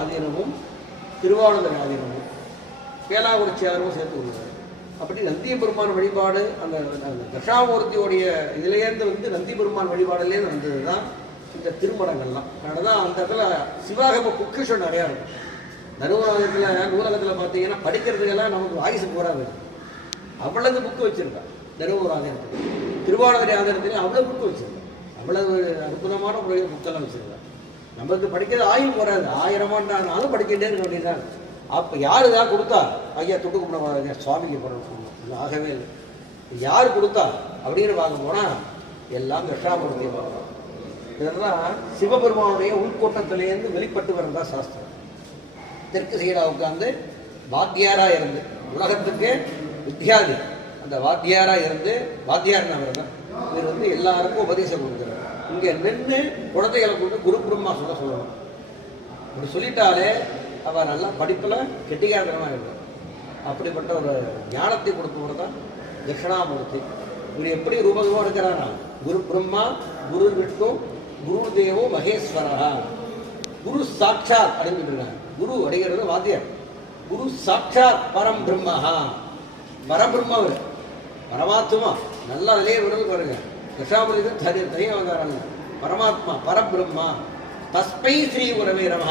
ஆதீனமும் திருவாவடுதுறை ஆதீனமும் கேலாகுறிச்சியாரும் சேர்த்து கொள்வார். அப்படி நந்திய பெருமான் வழிபாடு அந்த தட்சாமூர்த்தியோடைய இதுலேருந்து வந்து நந்தி பெருமான் வழிபாடுலேருந்து வந்தது தான் இந்த திருமணங்கள்லாம். அதனால தான் அந்த இடத்துல சிவாகம பொக்கிஷம் நிறையா இருக்கும். தருமபுரத்தில் நூலகத்தில் பார்த்தீங்கன்னா படிக்கிறதுக்கெல்லாம் நமக்கு வாய்ஸ் போகாது. அவ்வளவு புக்கு வச்சுருக்கான் தருமபுரம் ஆதீனத்தில். திருவாவடுதுறை ஆதீனத்தில் அவ்வளோ புக்கு வச்சுருக்கான். அவ்வளவு அற்புதமான முறையில் புக்கெல்லாம் வச்சுருக்கான். நம்மளுக்கு படிக்கிறது ஆயுள் போகாது. 1000 ஆண்டானாலும் படிக்கிட்டே இருக்க வேண்டியதான். அப்போ யார் தான் கொடுத்தா? ஐயா தொட்டு கும்பிட சுவாமிக்கு போகிறோம்னு சொன்னோம். ஆகவே இல்லை. யார் கொடுத்தா அப்படின்னு பார்க்க போனால் எல்லாம் தட்சாமூர்த்தியை பார்க்கலாம். இதெல்லாம் சிவபெருமானுடைய உள்கோட்டத்திலேருந்து வெளிப்பட்டு வரதா சாஸ்திரம். தெற்கு சைடாக உட்காந்து வாத்தியாராக இருந்து உலகத்துக்கு வித்தியாதி அந்த வாத்தியாராக இருந்து வாத்தியார்னு அவர் தான். இவர் வந்து எல்லாருக்கும் உபதேசம் கொடுக்குறார். இங்கே நின்று குழந்தைகளை கொண்டு குரு பிரம்மா சொல்லணும். அப்படி சொல்லிட்டாலே அவள் நல்லா படிப்பில் கெட்டிக்காரத்தனமாக இருக்கும். அப்படிப்பட்ட ஒரு ஞானத்தை கொடுப்பவர் தான் தட்சிணாமூர்த்தி. இவர் எப்படி ரூபகமாக இருக்கிறாரா? குரு பிரம்மா, குரு விஷ்ணு, குரு தேவோ மகேஸ்வரா, குரு சாட்சாத் அடைஞ்சிருக்காங்க. குரு அடைகிறது வாத்தியார். குரு சாட்சாத் பரம் பிரம்மஹா, பரபிரம்மவர் பரமாத்மா. நல்லா அதிலே விடுறது பாருங்க. தட்சாமூர்த்தி தனியாக வந்தாராங்க. பரமாத்மா பரபிரம்மா. தஸ்மை ஸ்ரீ குரவே நமஹ.